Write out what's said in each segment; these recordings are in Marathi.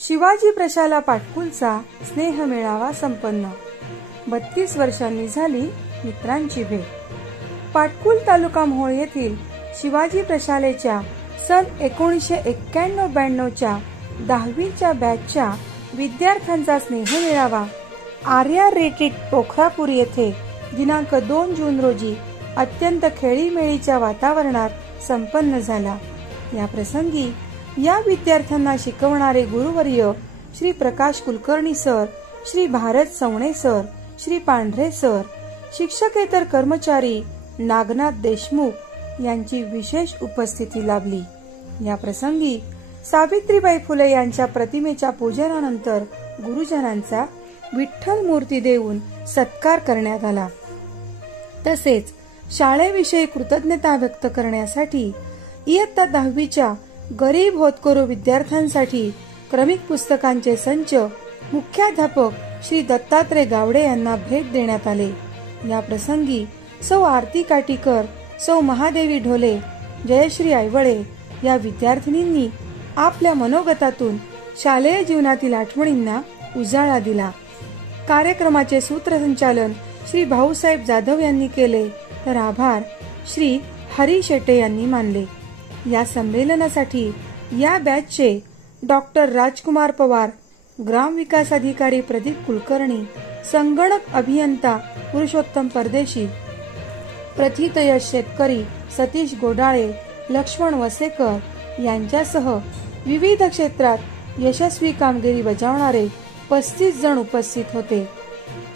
शिवाजी प्रशाला पाटकुलचा स्नेह मेळावा संपन्न। 32 वर्षांनी झाली मित्रांची भेट। पाटकुल तालुका मोहोळ येथील शिवाजी प्रशालेच्या सन 1991-92 च्या 10वीच्या बॅचच्या विद्यार्थ्यांचा स्नेह मेळावा आर्या रेट्रीट पोखरापूर येथे दिनांक 2 जून रोजी अत्यंत खेळीमेळीच्या वातावरणात संपन्न झाला। या प्रसंगी या विद्यार्थ्यांना शिकवणारे गुरुवर्य श्री प्रकाश कुलकर्णी सर, श्री भारत सवणे सर, श्री पांढरे सर, शिक्षकेतर कर्मचारी नागनाथ देशमुख यांची विशेष उपस्थिती लाभली। या प्रसंगी सावित्रीबाई फुले यांच्या प्रतिमेच्या पूजनानंतर गुरुजनांचा विठ्ठल मूर्ती देऊन सत्कार करण्यात आला। तसेच शाळेविषयी कृतज्ञता व्यक्त करण्यासाठी इयत्ता 10वीच्या गरीब होतकरू विद्यार्थ्यांसाठी क्रमिक पुस्तकांचे संच मुख्याध्यापक श्री दत्तात्रय गावडे यांना भेट देण्यात आले। या प्रसंगी सौ आरती काटीकर, सौ महादेवी ढोले, जयश्री आयवळे या विद्यार्थिनींनी आपल्या मनोगतातून शालेय जीवनातील आठवणींना उजाळा दिला। कार्यक्रमाचे सूत्रसंचालन श्री भाऊसाहेब जाधव यांनी केले, तर आभार श्री हरी शेटे यांनी मानले। या संमेलनासाठी या बॅचचे डॉक्टर राजकुमार पवार, ग्राम विकास अधिकारी प्रदीप कुलकर्णी, संगणक अभियंता पुरुषोत्तम परदेशी, प्रथितयश शेतकरी सतीश गोडाळे, लक्ष्मण वसेकर यांच्यासह विविध क्षेत्रात यशस्वी कामगिरी बजावणारे 35 जण उपस्थित होते।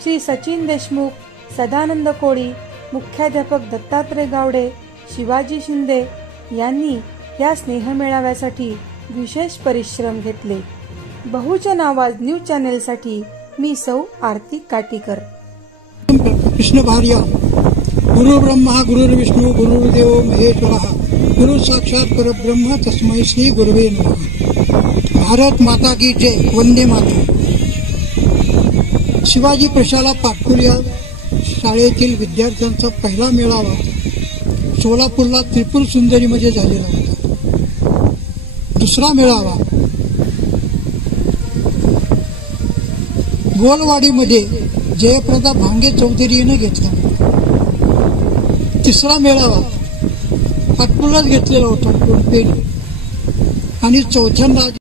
श्री सचिन देशमुख, सदानंद कोळी, मुख्याध्यापक दत्तात्रय गावडे, शिवाजी शिंदे यांनी या स्नेह मेळाव्यासाठी विशेष परिश्रम घेतले। बहुजन आवाज न्यूज चॅनेल साठी मी सौ आरती काटीकर। कृष्ण भार्या गुरु ब्रह्मा गुरु विष्णू गुरुदेव महेश्वरः गुरु साक्षात परब्रह्म तस्मै श्री गुरुवे नमः। भारत माता की जय, वंदे मातरम। शिवाजी प्रशाला पाटकुल या शाळेतील विद्यार्थ्यांचा पहिला मेळावा सोलापूरला त्रिपुर सुंदरी मध्ये झालेला होता। दुसरा मेळावा गोलवाडीमध्ये जयप्रदा भांगे चौधरी यांनी घेतला। तिसरा मेळावा पाटकुललाच घेतलेला होता, आणि चौथ्यांदा